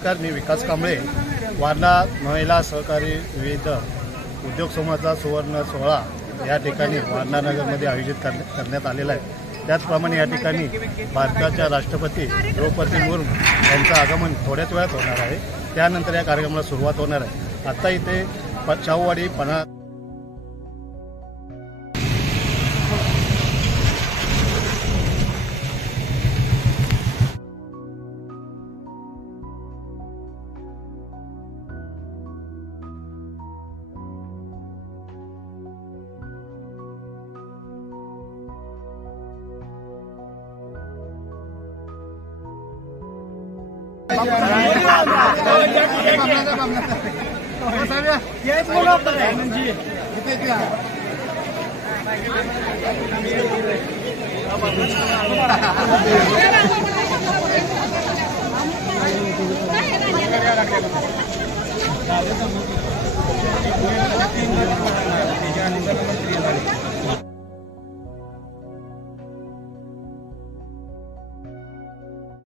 मी विकास कांबळे, वारणा महिला सहकारी विविध उद्योग समूहाचा सुवर्ण सोहळा या ठिकाणी वारणा नगरमध्ये आयोजित करण्यात आलेला आहे। त्याचप्रमाणे या ठिकाणी भारताच्या राष्ट्रपती द्रौपदी मुर्मू यांचं आगमन थोड्याच वेळात होणार आहे। त्यानंतर या कार्यक्रमाला सुरुवात होणार आहे। आता इथे शाहूवाडी पणा